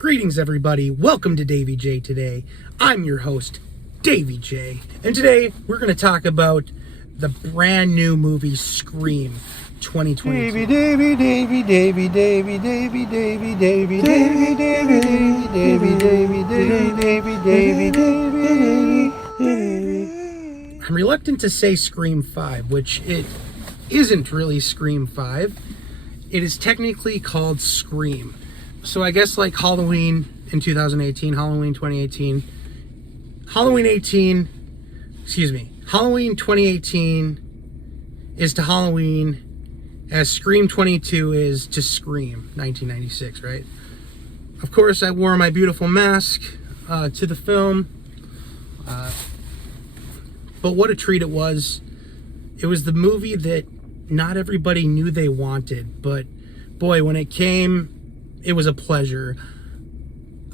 Greetings, everybody. Welcome to Davey J Today. I'm your host, Davey J. And today, we're going to talk about the brand new movie, Scream 2022. Davey, Davey, Davey, Davey, Davey, Davey, Davey, Davey, Davey, Davey, Davey, Davey, Davey, Davey, Davey. I'm reluctant to say Scream 5, which it isn't really Scream 5. It is technically called Scream. So I guess like Halloween in 2018, Halloween 2018, Halloween 2018 is to Halloween as Scream 22 is to Scream 1996, right? Of course, I wore my beautiful mask to the film, but what a treat it was. It was the movie that not everybody knew they wanted, but boy, when it came, it was a pleasure.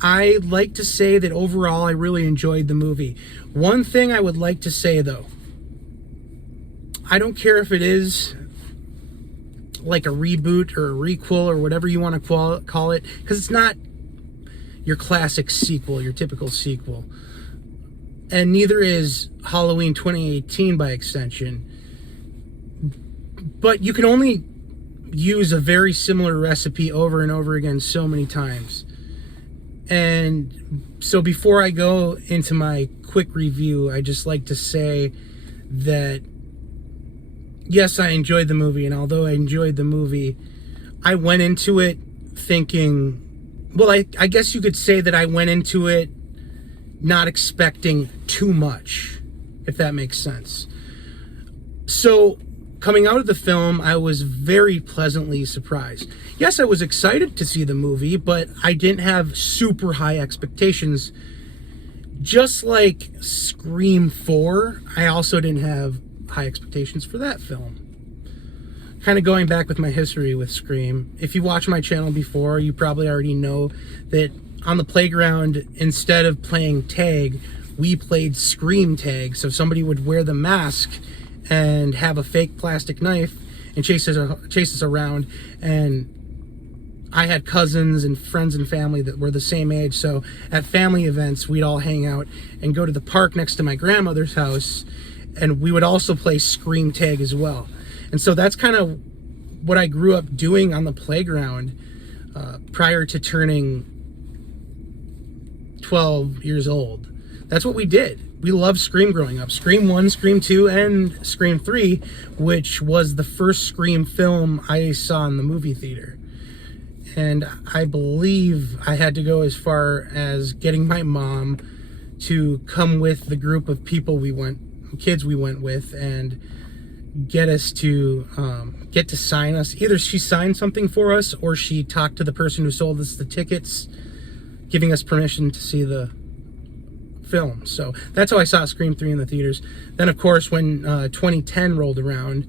I like to say that overall I really enjoyed the movie. One thing I would like to say though, I don't care if it is like a reboot or a requel or whatever you want to call it, because it's not your classic sequel, your typical sequel. And neither is Halloween 2018 by extension. But you can only use a very similar recipe over and over again so many times. And so before I go into my quick review, I just like to say that yes, I enjoyed the movie, and although I enjoyed the movie, I went into it thinking, well, I guess you could say that I went into it not expecting too much, if that makes sense. So coming out of the film, I was very pleasantly surprised. Yes, I was excited to see the movie, but I didn't have super high expectations. Just like Scream 4, I also didn't have high expectations for that film. Kind of going back with my history with Scream, if you watched my channel before, you probably already know that on the playground, instead of playing tag, we played Scream tag. So somebody would wear the mask and have a fake plastic knife and chase us around. And I had cousins and friends and family that were the same age, so at family events we'd all hang out and go to the park next to my grandmother's house, and we would also play Scream tag as well. And so that's kind of what I grew up doing on the playground prior to turning 12 years old. That's what we did. We loved Scream growing up. Scream 1, Scream 2, and Scream 3, which was the first Scream film I saw in the movie theater. And I believe I had to go as far as getting my mom to come with the group of kids we went with, and get us to get to sign us. Either she signed something for us or she talked to the person who sold us the tickets, giving us permission to see the film. So that's how I saw Scream 3 in the theaters. Then of course when 2010 rolled around,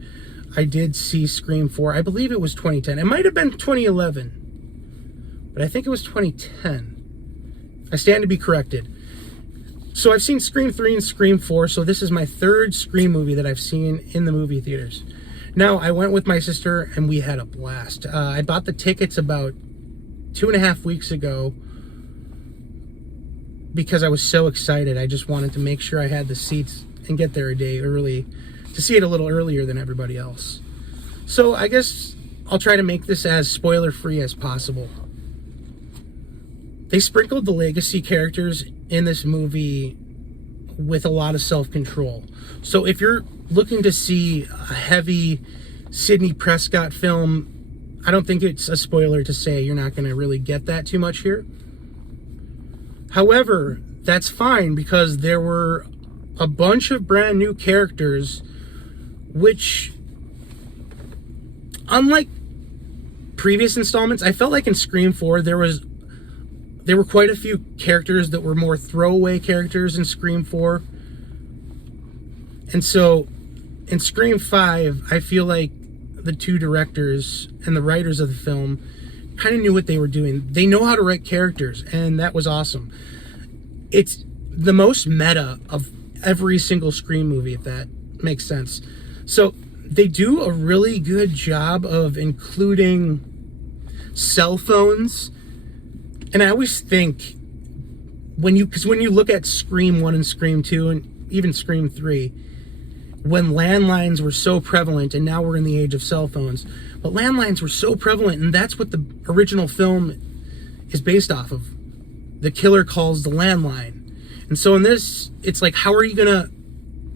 I did see Scream 4. I believe it was 2010. It might have been 2011, but I think it was 2010. I stand to be corrected. So I've seen Scream 3 and Scream 4, so this is my third Scream movie that I've seen in the movie theaters. Now, I went with my sister and we had a blast. I bought the tickets about 2.5 weeks ago because I was so excited. I just wanted to make sure I had the seats and get there a day early to see it a little earlier than everybody else. So I guess I'll try to make this as spoiler-free as possible. They sprinkled the legacy characters in this movie with a lot of self-control. So if you're looking to see a heavy Sidney Prescott film, I don't think it's a spoiler to say you're not going to really get that too much here. However, that's fine because there were a bunch of brand new characters which, unlike previous installments, I felt like in Scream 4 there were quite a few characters that were more throwaway characters in Scream 4. And so in Scream 5, I feel like the two directors and the writers of the film kind of knew what they were doing. They know how to write characters, and that was awesome. It's the most meta of every single Scream movie, if that makes sense. So they do a really good job of including cell phones And I always think when you look at Scream 1 and Scream 2 and even Scream 3, when landlines were so prevalent, and now we're in the age of cell phones, but landlines were so prevalent, and that's what the original film is based off of. The killer calls the landline. And so in this, it's like, how are you going to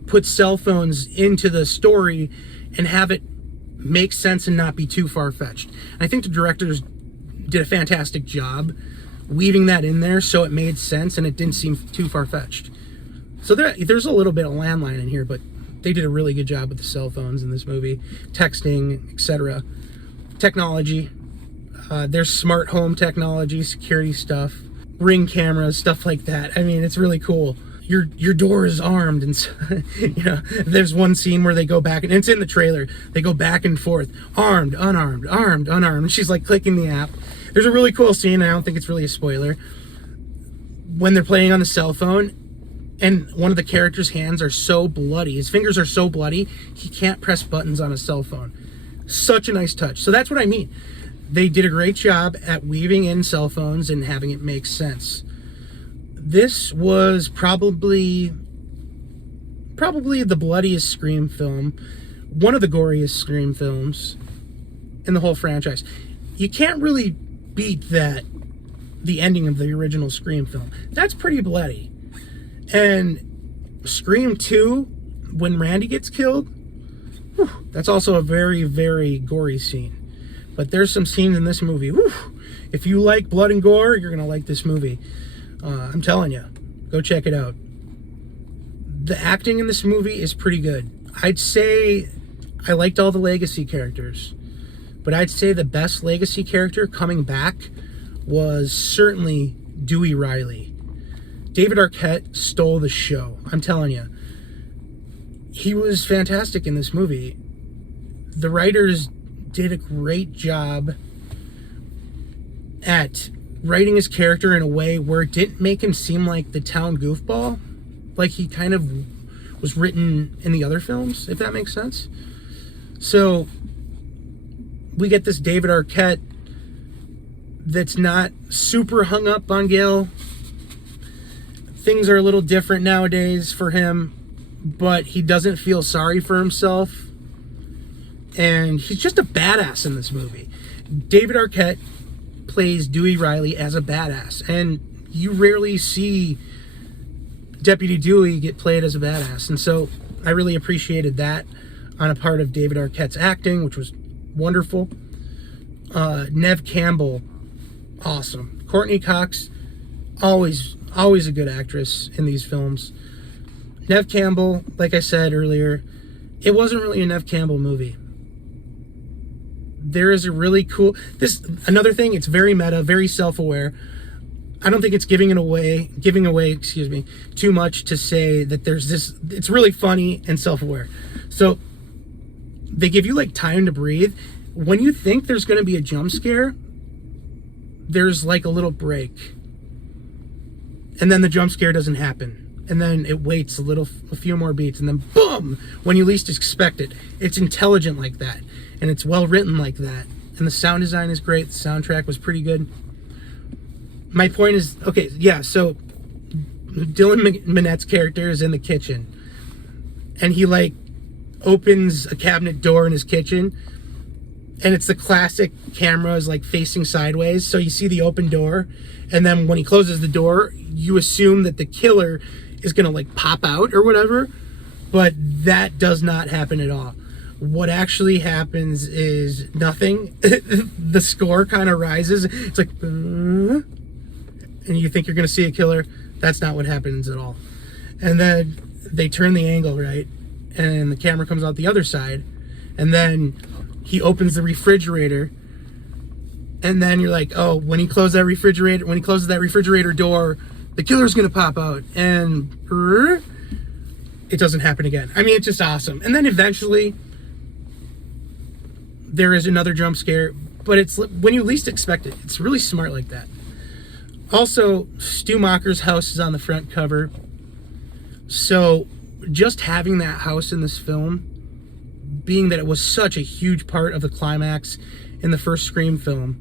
put cell phones into the story and have it make sense and not be too far-fetched? And I think the directors did a fantastic job weaving that in there so it made sense and it didn't seem too far-fetched. So there's a little bit of landline in here, but they did a really good job with the cell phones in this movie, texting, etc. Technology. There's smart home technology, security stuff, Ring cameras, stuff like that. I mean, it's really cool. Your door is armed, and you know, there's one scene where they go back, and it's in the trailer. They go back and forth, armed, unarmed, armed, unarmed. And she's like clicking the app. There's a really cool scene. I don't think it's really a spoiler. When they're playing on the cell phone, and one of the characters' hands are so bloody, his fingers are so bloody, he can't press buttons on a cell phone. Such a nice touch. So that's what I mean. They did a great job at weaving in cell phones and having it make sense. This was probably the bloodiest Scream film, one of the goriest Scream films in the whole franchise. You can't really beat the ending of the original Scream film. That's pretty bloody. And Scream 2, when Randy gets killed, whew, that's also a very, very gory scene. But there's some scenes in this movie. Whew, if you like blood and gore, you're going to like this movie. I'm telling you, go check it out. The acting in this movie is pretty good. I'd say I liked all the legacy characters, but I'd say the best legacy character coming back was certainly Dewey Riley. David Arquette stole the show. I'm telling you. He was fantastic in this movie. The writers did a great job at writing his character in a way where it didn't make him seem like the town goofball, like he kind of was written in the other films, if that makes sense. So we get this David Arquette that's not super hung up on Gale. Things are a little different nowadays for him, but he doesn't feel sorry for himself. And he's just a badass in this movie. David Arquette plays Dewey Riley as a badass, and you rarely see Deputy Dewey get played as a badass. And so I really appreciated that on a part of David Arquette's acting, which was wonderful. Neve Campbell, awesome. Courtney Cox, always a good actress in these films. Neve Campbell, like I said earlier, it wasn't really a Neve Campbell movie. There is a really cool... Another thing, it's very meta, very self-aware. I don't think it's giving away, too much to say that there's this... It's really funny and self-aware. So, they give you, like, time to breathe. When you think there's going to be a jump scare, there's, like, a little break. And then the jump scare doesn't happen. And then it waits a few more beats, and then boom, when you least expect it. It's intelligent like that, and it's well written like that, and the sound design is great. The soundtrack was pretty good. My point is, okay, yeah, so Dylan Minette's character is in the kitchen, and he like opens a cabinet door in his kitchen, and it's the classic camera is like facing sideways, so you see the open door, and then when he closes the door, you assume that the killer is gonna like pop out or whatever, but that does not happen at all. What actually happens is nothing. The score kind of rises. It's like, and you think you're gonna see a killer. That's not what happens at all. And then they turn the angle right, and the camera comes out the other side, and then he opens the refrigerator, and then you're like, oh, when he closes that refrigerator door, the killer's gonna pop out, and it doesn't happen again. I mean, it's just awesome. And then eventually there is another jump scare, but it's when you least expect it. It's really smart like that. Also, Stu Macher's house is on the front cover, so just having that house in this film, being that it was such a huge part of the climax in the first Scream film,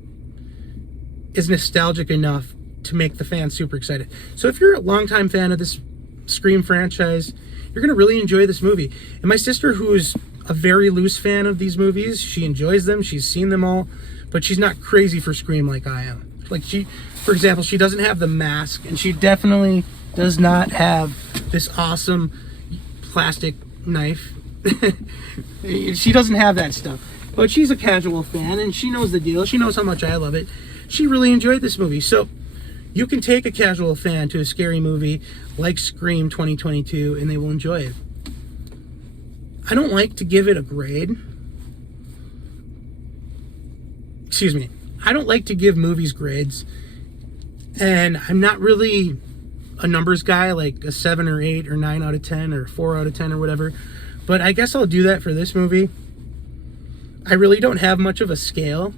is nostalgic enough to make the fans super excited. So if you're a longtime fan of this Scream franchise, you're going to really enjoy this movie. And my sister, who is a very loose fan of these movies, she enjoys them, she's seen them all, but she's not crazy for Scream like I am. Like, she, for example, she doesn't have the mask, and she definitely does not have this awesome plastic knife. She doesn't have that stuff. But she's a casual fan, and she knows the deal. She knows how much I love it. She really enjoyed this movie. So you can take a casual fan to a scary movie like Scream 2022, and they will enjoy it. I don't like to give it a grade. Excuse me. I don't like to give movies grades. And I'm not really a numbers guy, like a 7 or 8 or 9 out of 10 or 4 out of 10 or whatever. But I guess I'll do that for this movie. I really don't have much of a scale.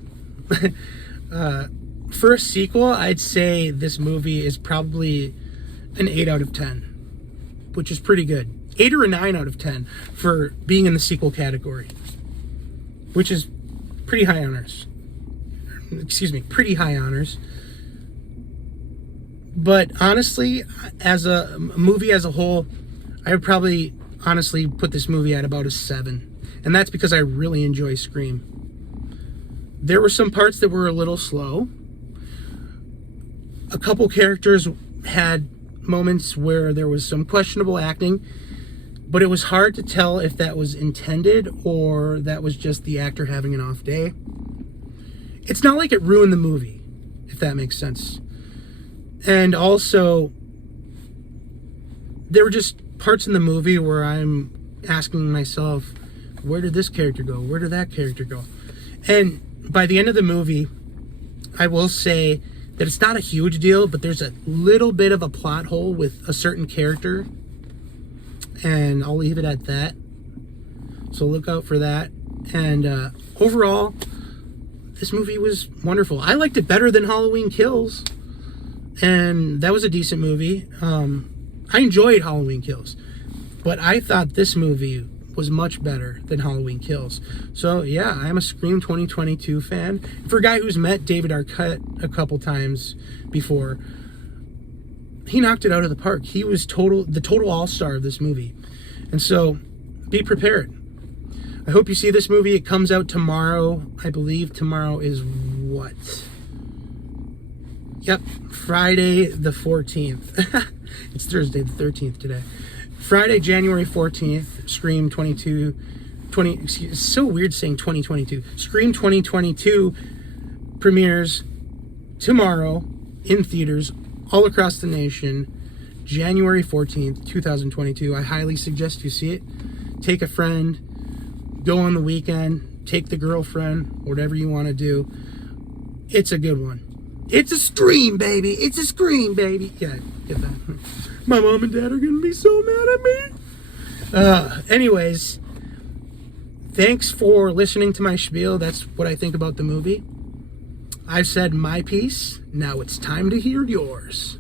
For a sequel, I'd say this movie is probably an 8 out of 10, which is pretty good. 8 or a 9 out of 10 for being in the sequel category, which is pretty high honors. Excuse me, pretty high honors. But honestly, as a movie as a whole, I would probably honestly put this movie at about a 7. And that's because I really enjoy Scream. There were some parts that were a little slow. A couple characters had moments where there was some questionable acting, but it was hard to tell if that was intended or that was just the actor having an off day. It's not like it ruined the movie, if that makes sense. And also, there were just parts in the movie where I'm asking myself, where did this character go? Where did that character go? And by the end of the movie, I will say that it's not a huge deal, but there's a little bit of a plot hole with a certain character. And I'll leave it at that. So look out for that. And overall, this movie was wonderful. I liked it better than Halloween Kills. And that was a decent movie. I enjoyed Halloween Kills. But I thought this movie was much better than Halloween Kills. So yeah, I'm a Scream 2022 fan. For a guy who's met David Arquette a couple times before, he knocked it out of the park. He was the total all-star of this movie. And so be prepared. I hope you see this movie. It comes out tomorrow. I believe tomorrow is what? Yep, Friday the 14th. It's Thursday the 13th today. Friday, January 14th, Scream 20, it's so weird saying 2022. Scream 2022 premieres tomorrow in theaters all across the nation, January 14th, 2022. I highly suggest you see it. Take a friend, go on the weekend, take the girlfriend, whatever you want to do. It's a good one. It's a Scream, baby. It's a Scream, baby. Yeah, get that. My mom and dad are going to be so mad at me. Anyways, thanks for listening to my spiel. That's what I think about the movie. I've said my piece. Now it's time to hear yours.